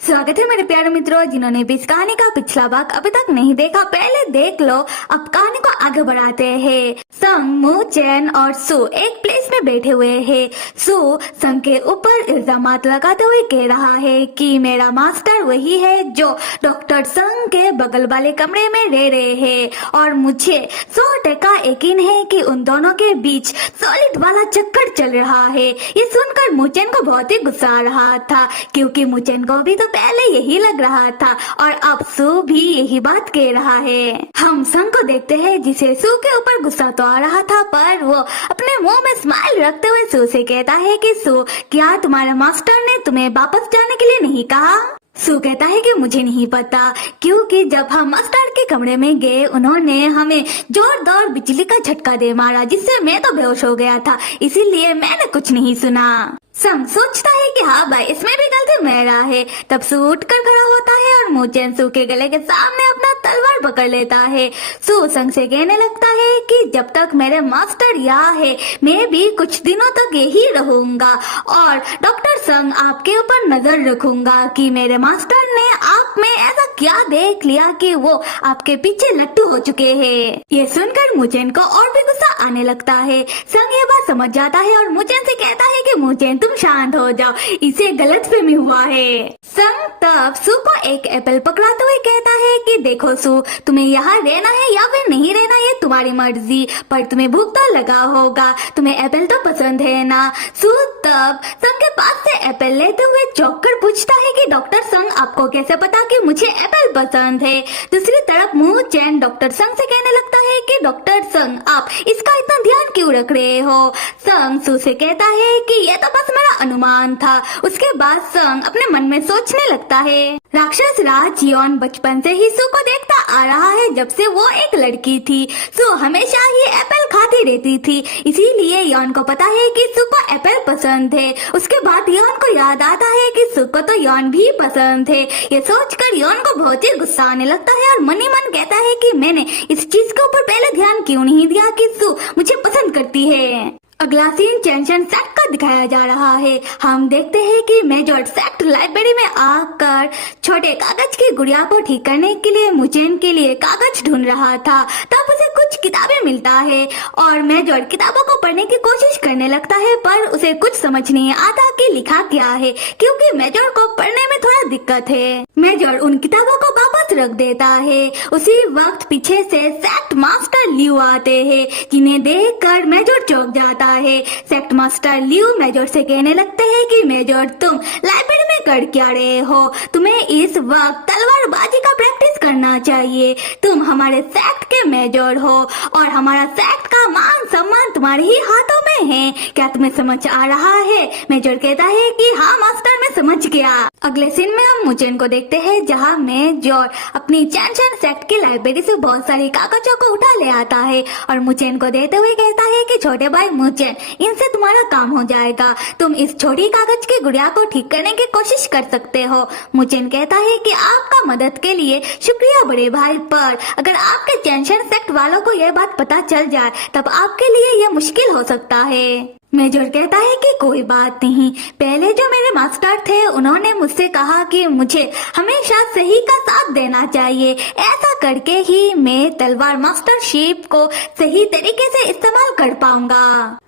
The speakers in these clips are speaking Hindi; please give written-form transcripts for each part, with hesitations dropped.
स्वागत है मेरे प्यारे मित्रों जिन्होंने भी इस कहानी का पिछला भाग अभी तक नहीं देखा, पहले देख लो। अब कहानी को आगे बढ़ाते हैं। संग, मू चैन और सू एक प्लेस में बैठे हुए हैं। सू संग के ऊपर इल्जामात लगाते हुए कह रहा है कि मेरा मास्टर वही है जो डॉक्टर संग के बगल वाले कमरे में रह रहे हैं और मुझे 100% यकीन है कि उन दोनों के बीच सॉलिड वाला चक्कर चल रहा है। ये सुनकर मुचेन को बहुत ही गुस्सा आ रहा था, क्योंकि मुचेन को भी तो पहले यही लग रहा था और अब सू भी यही बात कह रहा है। हम संग को देखते हैं जिसे सू के ऊपर गुस्सा तो आ रहा था, पर वो अपने मुंह में स्माइल रखते हुए सू से कहता है कि सू, क्या तुम्हारे मास्टर ने तुम्हें वापस जाने के लिए नहीं कहा? सू कहता है कि मुझे नहीं पता, क्योंकि जब हम मास्टर के कमरे में गए उन्होंने हमें जोरदार बिजली का झटका दे मारा, जिससे मैं तो बेहोश हो गया था, इसीलिए मैंने कुछ नहीं सुना। संग सोचता है कि हाँ भाई, इसमें भी गलती मेरा है। तब सू उठकर खड़ा होता है और मुचेन सू के गले के सामने अपना तलवार पकड़ लेता है। सू संग से कहने लगता है कि जब तक मेरे मास्टर यहाँ है मैं भी कुछ दिनों तक यही रहूंगा और डॉक्टर संग आपके ऊपर नजर रखूंगा कि मेरे मास्टर ने आप में ऐसा क्या देख लिया कि वो आपके पीछे लट्टू हो चुके हैं। ये सुनकर मुचेन को और भी गुस्सा आने लगता है। संग ये बात समझ जाता है और मुचेन से कहता है कि मुचेन तुम शांत हो जाओ, इसे गलतफहमी हुआ है। संग तब सू को एक एप्पल पकड़ाते हुए कहता है कि देखो सू, तुम्हें यहाँ रहना है या फिर नहीं रहना ये तुम्हारी मर्जी, पर तुम्हें भूख तो लगा होगा, तुम्हें एप्पल तो पसंद है ना? सू तब संग के पास से एप्पल लेते हुए चौंक कर पूछता है कि डॉक्टर संग आपको कैसे पता कि मुझे एप्पल पसंद है? दूसरी तरफ मू चैन डॉक्टर संग से कहने लगता है कि डॉक्टर संग आप इसका इतना ध्यान क्यों रख रहे हो? संग सू से कहता है कि यह तो बस मेरा अनुमान था। उसके बाद संग अपने मन में सोचने लगता है। राक्षस राज योन बचपन से ही सू को देखता आ रहा है, जब से वो एक लड़की थी। सू हमेशा ही एप्पल खाती रहती थी, इसीलिए योन को पता है कि सू को एप्पल पसंद है। उसके बाद योन को याद आता है कि सू को तो योन भी पसंद है। ये सोचकर योन को बहुत ही गुस्सा आने लगता है और मन ही मन कहता है कि मैंने इस चीज के ऊपर पहले ध्यान क्यों नहीं दिया कि सू मुझे पसंद करती है। अगला सीन चैनशन सेक्ट का दिखाया जा रहा है। हम देखते हैं कि मेजर सेक्ट लाइब्रेरी में आकर छोटे कागज की गुड़िया को ठीक करने के लिए मुचेन के लिए कागज ढूंढ रहा था। तब उसे कुछ किताबें मिलता है और मेजर किताबों को पढ़ने की कोशिश करने लगता है, पर उसे कुछ समझ नहीं आता कि लिखा क्या है, क्योंकि मेजर को पढ़ने में थोड़ा दिक्कत है। मेजर उन किताबों को वापस रख देता है। उसी वक्त पीछे से सेक्ट मास्टर लियू आते हैं, जिन्हें देखकर मेजर चौंक जाता है। सेक्ट मास्टर लियू मेजर से कहने लगते हैं कि मेजर तुम लाइब्रेरी में कर क्या रहे हो? तुम्हें इस वक्त तलवारबाजी का प्रैक्टिस करना चाहिए। तुम हमारे सेक्ट के मेजर हो और हमारा सेक्ट का मान सम्मान तुम्हारे ही हाथों में है। क्या तुम्हें समझ आ रहा है? मेजर कहता है कि हाँ मास्टर, मैं समझ गया। अगले सीन में हम मुचेन को देखते हैं, जहाँ मेजर अपनी चैनशन सेक्ट की लाइब्रेरी से बहुत सारी कागजों को उठा ले आता है और मुचेन को देते हुए कहता है कि छोटे भाई मुचेन, इनसे तुम्हारा काम हो जाएगा। तुम इस छोटी कागज की गुड़िया को ठीक करने की कोशिश कर सकते हो। मुचेन कहता है कि आपका मदद के लिए शुक्रिया बड़े भाई, पर अगर आपके चैनशन सेक्ट वालों को यह बात पता चल जाए तब आपके लिए यह मुश्किल हो सकता है। मेजर कहता है कि कोई बात नहीं, पहले जो मेरे मास्टर थे उन्होंने मुझसे कहा कि मुझे हमेशा सही का साथ देना चाहिए। ऐसा करके ही मैं तलवार मास्टरशिप को सही तरीके से इस्तेमाल कर पाऊंगा।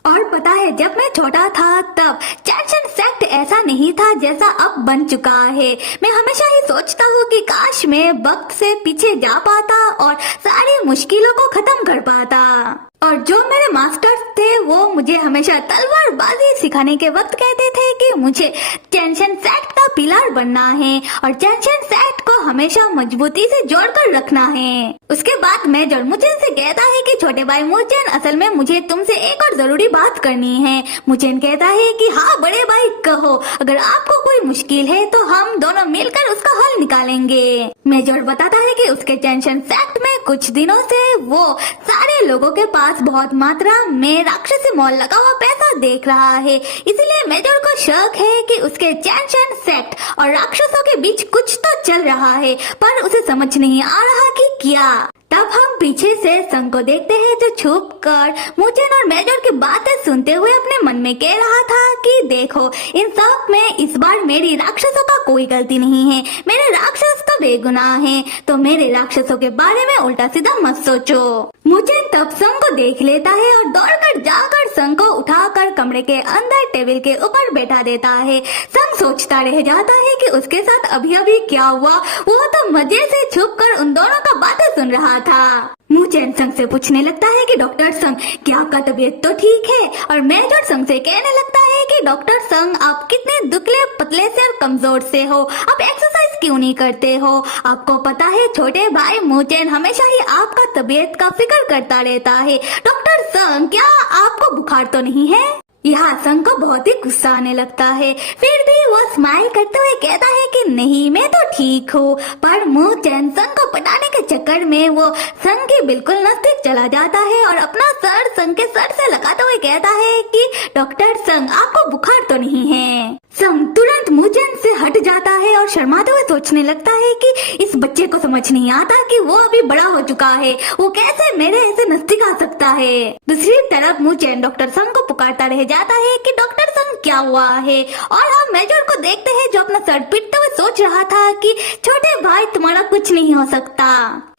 और पता है, जब मैं छोटा था तब चैनशन सेक्ट ऐसा नहीं था जैसा अब बन चुका है। मैं हमेशा ही सोचता हूँ कि काश मैं वक्त से पीछे जा पाता और सारी मुश्किलों को खत्म कर पाता। और जो मेरे मास्टर थे वो मुझे हमेशा तलवारबाजी सिखाने के वक्त कहते थे कि मुझे चैनशन सेक्ट का पिलर बनना है और चैनशन सेक्ट को हमेशा मजबूती से जोड़कर रखना है। उसके बाद मेजर मुचेन से कहता है कि छोटे भाई मुचेन, असल में मुझे तुमसे एक और जरूरी बात करनी है। मुचेन कहता है कि हाँ बड़े भाई कहो, अगर आपको कोई मुश्किल है तो हम दोनों मिलकर उसका हल निकालेंगे। मेजर बताता है कि उसके चैनशन सेक्ट में कुछ दिनों से वो सारे लोगों के पास बहुत मात्रा में राक्षसी मॉल लगा हुआ पैसा देख रहा है, इसलिए मेजर को शक है कि उसके चैनशन सेक्ट और राक्षसों के बीच कुछ तो चल रहा है, पर उसे समझ नहीं आ रहा कि क्या। तब हम पीछे से संग को देखते हैं जो छुप कर मुचेन और मेजर की बातें सुनते हुए अपने मन में कह रहा था कि देखो, इन सब में इस बार मेरी राक्षसों का कोई गलती नहीं है, मेरे राक्षस तो बेगुनाह हैं, तो मेरे राक्षसों के बारे में उल्टा सीधा मत सोचो। मुचेन तब संग को देख लेता है और दौड़कर जाकर संग को उठाकर कमरे के अंदर टेबल के ऊपर बैठा देता है। संग सोचता रह जाता है कि उसके साथ अभी अभी क्या हुआ। वो तो मजे से छुपकर उन दोनों का बातें सुन रहा था। मुचेन संग से पूछने लगता है कि डॉक्टर संग, क्या आपका तबीयत तो ठीक है? और मेजर संग से कहने लगता है कि डॉक्टर संग, आप कितने दुबले पतले से और कमजोर से हो, आप एक्सरसाइज क्यों नहीं करते हो? आपको पता है छोटे भाई मुचेन हमेशा ही आपका तबीयत का फिक्र करता रहता है। डॉक्टर संग, क्या आपको बुखार तो नहीं है? यहाँ संग को बहुत ही गुस्सा आने लगता है, फिर भी वो स्माइल करते हुए कहता है कि नहीं, मैं तो ठीक हूँ। पर मुचेन संग को पटाने के चक्कर में वो संग के बिल्कुल नजदीक चला जाता है और अपना सर संग के सर से लगाते हुए कहता है कि डॉक्टर संग, आपको बुखार तो नहीं है? संग तुरंत मुचेन से हट जाता है और शर्माते हुए सोचने लगता है कि इस बच्चे को समझ नहीं आता कि वो अभी बड़ा हो चुका है, वो कैसे मेरे ऐसे नजदीक आ सकता है। दूसरी तरफ मुचेन डॉक्टर संग को पुकारता रह जाता है कि डॉक्टर संग, क्या हुआ है? और हम मेजर को देखते हैं जो अपना सर पीटते हुए सोच रहा था कि छोटे भाई, तुम्हारा कुछ नहीं हो सकता।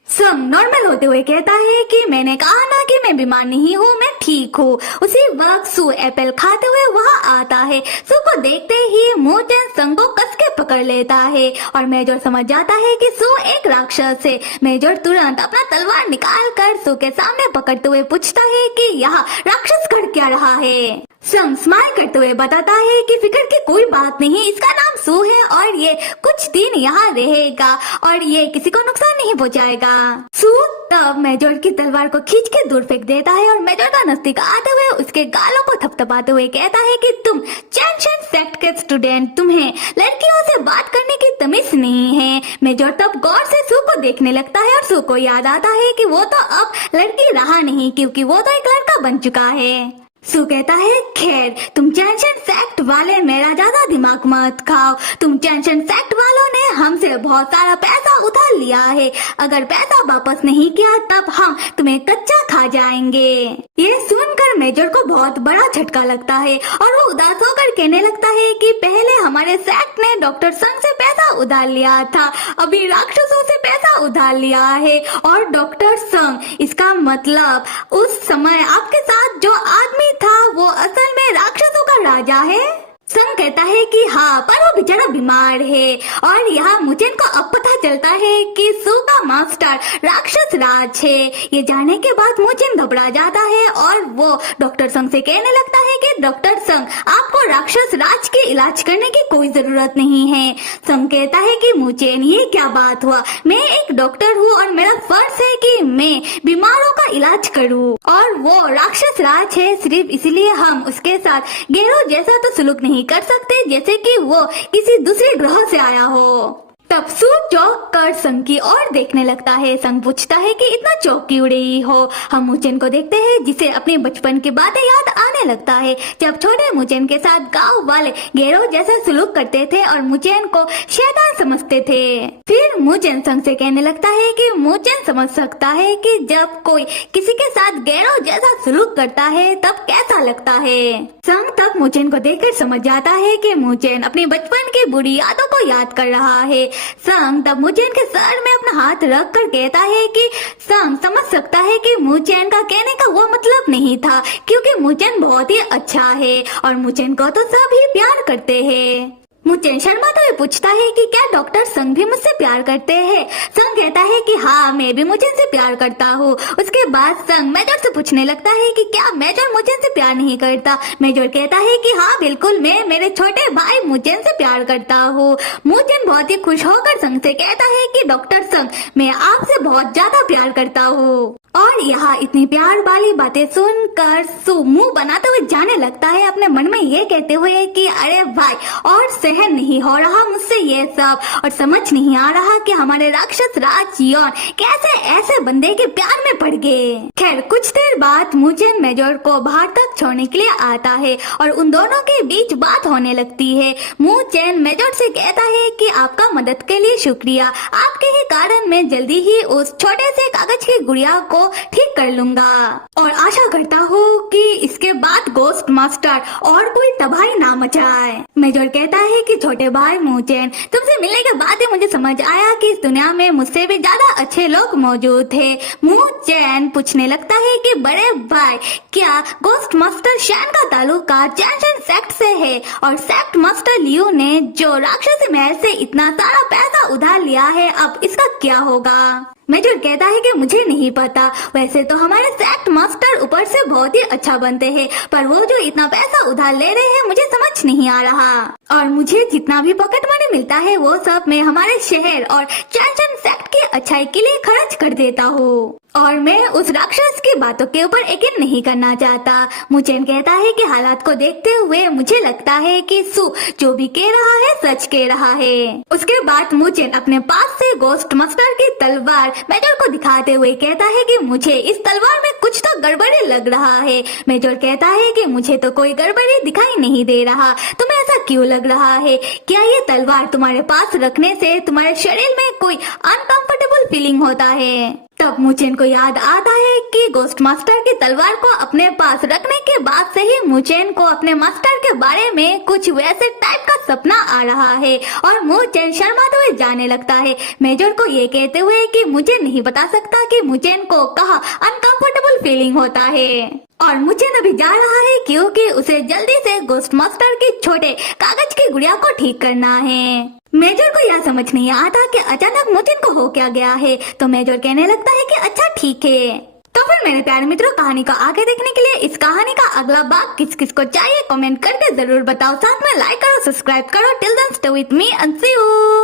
संग नॉर्मल होते हुए कहता है कि मैंने कहा ना कि मैं बीमार नहीं हूँ, मैं ठीक हूँ। उसी वक्त सू एप्पल खाते हुए वहाँ आता है। सू को देखते ही मुचेन संग को कस के पकड़ लेता है और मेजर समझ जाता है कि सू एक राक्षस है। मेजर तुरंत अपना तलवार निकाल कर सू के सामने पकड़ते हुए पूछता है कि यहाँ राक्षस कर क्या रहा है? संग स्माइल करते हुए बताता है कि फिक्र की कोई बात नहीं, इसका नाम सू है और ये कुछ दिन यहाँ रहेगा और ये किसी को नुकसान नहीं पहुँचाएगा। सू तब मेजर की तलवार को खींच के दूर फेंक देता है और मेजर का नजदीक आते हुए उसके गालों को थपथपाते हुए कहता है कि तुम चैनशन सेक्ट के स्टूडेंट, तुम्हें लड़कियों से बात करने की तमीज नहीं है। मेजर तब गौर से सू को देखने लगता है और सू को याद आता है कि वो तो अब लड़की रहा नहीं, क्योंकि वो तो एक लड़का बन चुका है। सू कहता है, खैर तुम चैनशन सेक्ट वाले मेरा ज्यादा दिमाग मत खाओ। तुम चैनशन सेक्ट वालों ने हमसे बहुत सारा पैसा उधार लिया है, अगर पैसा वापस नहीं किया तब हम तुम्हें कच्चा खा जाएंगे। ये सुनकर मेजर को बहुत बड़ा झटका लगता है और वो उदास होकर कहने लगता है कि पहले हमारे सेक्ट ने डॉक्टर संग से पैसा उधार लिया था, अभी राक्षसों से पैसा उधार लिया है। और डॉक्टर संग, इसका मतलब उस समय आपके साथ जो आदमी था वो असल में राक्षसों का राजा है? संग कहता है कि हाँ, पर वो बेचारा बीमार है। और यहाँ मुचेन को अब पता चलता है कि सू का मास्टर राक्षस राज है। ये जानने के बाद मुचेन घबरा जाता है और वो डॉक्टर संग से कहने लगता है कि डॉक्टर संग, आपको राक्षस राज के इलाज करने की कोई जरूरत नहीं है। संग कहता है कि मुचेन, ये क्या बात हुआ? मैं एक डॉक्टर हूँ और मेरा फर्ज है कि मैं बीमारों का इलाज करूँ, और वो राक्षस राज है सिर्फ इसलिए हम उसके साथ गेरो जैसा तो सुलूक नहीं कर सकते जैसे कि वो किसी दूसरे ग्रह से आया हो। तब सू चौंक कर संग की ओर देखने लगता है। संग पूछता है कि इतना चौंक क्यों रही हो? हम मुचेन को देखते हैं जिसे अपने बचपन की बातें याद आने लगता है, जब छोटे मुचेन के साथ गांव वाले गेरो जैसा सुलूक करते थे और मुचेन को शैतान समझते थे। फिर मुचेन संग से कहने लगता है कि मुचेन समझ सकता है कि जब कोई किसी के साथ गेरो जैसा सुलूक करता है तब कैसा लगता है। संग तब मुचेन को देखकर समझ जाता है कि मुचेन अपनी बचपन की बुरी यादों को याद कर रहा है। संग तब मुचेन के सर में अपना हाथ रख कर कहता है कि संग समझ सकता है कि मुचेन का कहने का वो मतलब नहीं था, क्योंकि मुचेन बहुत ही अच्छा है और मुचेन को तो सभी प्यार करते हैं। मुचेन शर्माते हुए पूछता है कि क्या डॉक्टर संग भी मुझसे प्यार करते हैं? संग कहता है कि हाँ, मैं भी मुचेन से प्यार करता हूँ। उसके बाद संग मेजर से पूछने लगता है कि क्या मेजर मुचेन से प्यार नहीं करता? मेजर कहता है कि हाँ बिल्कुल, मैं मेरे छोटे भाई मुचेन से प्यार करता हूँ। मुचेन बहुत ही खुश होकर संग से कहता है कि डॉक्टर संग, मैं आपसे बहुत ज्यादा प्यार करता हूँ। और यहाँ इतनी प्यार वाली बातें सुनकर सू मुंह बनाते हुए जाने लगता है, अपने मन में ये कहते हुए कि अरे भाई और सहन नहीं हो रहा मुझसे ये सब, और समझ नहीं आ रहा कि हमारे राक्षस राज योन कैसे ऐसे बंदे के प्यार में पड़ गए। खैर कुछ देर बाद मुचेन मेजर को बाहर तक छोड़ने के लिए आता है और उन दोनों के बीच बात होने लगती है। मुचेन मेजर से कहता है कि आपका मदद के लिए शुक्रिया, आपके ही कारण मैं जल्दी ही उस छोटे से कागज की गुड़िया को ठीक कर लूंगा और आशा करता हूँ कि इसके बाद गोस्ट मास्टर और कोई तबाही ना मचाए। मेजर कहता है कि छोटे भाई मुचेन, तुमसे मिलने के बाद ही मुझे समझ आया कि इस दुनिया में मुझसे भी ज्यादा अच्छे लोग मौजूद थे। मुचेन पूछने लगता है कि बड़े भाई क्या गोस्ट मास्टर शैन का ताल्लुका चैनशन सेक्ट से है, और सेक्ट मास्टर लियू ने जो राक्षसी महल से इतना सारा पैसा उधार लिया है अब इसका क्या होगा। मेजर कहता है कि मुझे नहीं पता, वैसे तो हमारे सेक्ट मास्टर ऊपर से बहुत ही अच्छा बनते हैं, पर वो जो इतना पैसा उधार ले रहे हैं मुझे समझ नहीं आ रहा, और मुझे जितना भी पॉकेट मनी मिलता है वो सब मैं हमारे शहर और चैनशन सेक्ट की अच्छाई के लिए खर्च कर देता हूँ, और मैं उस राक्षस की बातों के ऊपर यकीन नहीं करना चाहता। मुचेन कहता है कि हालात को देखते हुए मुझे लगता है कि सू जो भी कह रहा है सच कह रहा है। उसके बाद मुचेन अपने पास से गोस्ट मास्टर की तलवार मेजर को दिखाते हुए कहता है कि मुझे इस तलवार में कुछ तो गड़बड़ी लग रहा है। मेजर कहता है कि मुझे तो कोई गड़बड़ी दिखाई नहीं दे रहा, तुम्हें ऐसा क्यों लग रहा है? क्या ये तलवार तुम्हारे पास रखने से तुम्हारे शरीर में कोई अनकंफर्टेबल फीलिंग होता है? तब मुचेन को याद आता है कि गोस्ट मास्टर की तलवार को अपने पास रखने के बाद से ही मुचेन को अपने मास्टर के बारे में कुछ वैसे टाइप का सपना आ रहा है, और मुचेन शर्माते हुए जाने लगता है, मेजर को ये कहते हुए कि मुझे नहीं बता सकता कि मुचेन को कहाँ अनकंफर्टेबल फीलिंग होता है। और मुचेन अभी जा रहा है क्योंकि उसे जल्दी से गोस्ट मास्टर की छोटे कागज की गुड़िया को ठीक करना है। मेजर को यह समझ नहीं आता कि अचानक मुचेन को हो क्या गया है, तो मेजर कहने लगता है कि अच्छा ठीक है। तो फिर मेरे प्यारे मित्रों, कहानी को आगे देखने के लिए इस कहानी का अगला भाग किस किस को चाहिए कमेंट करके जरूर बताओ, साथ में लाइक करो, सब्सक्राइब करो। Till then stay with me and see you.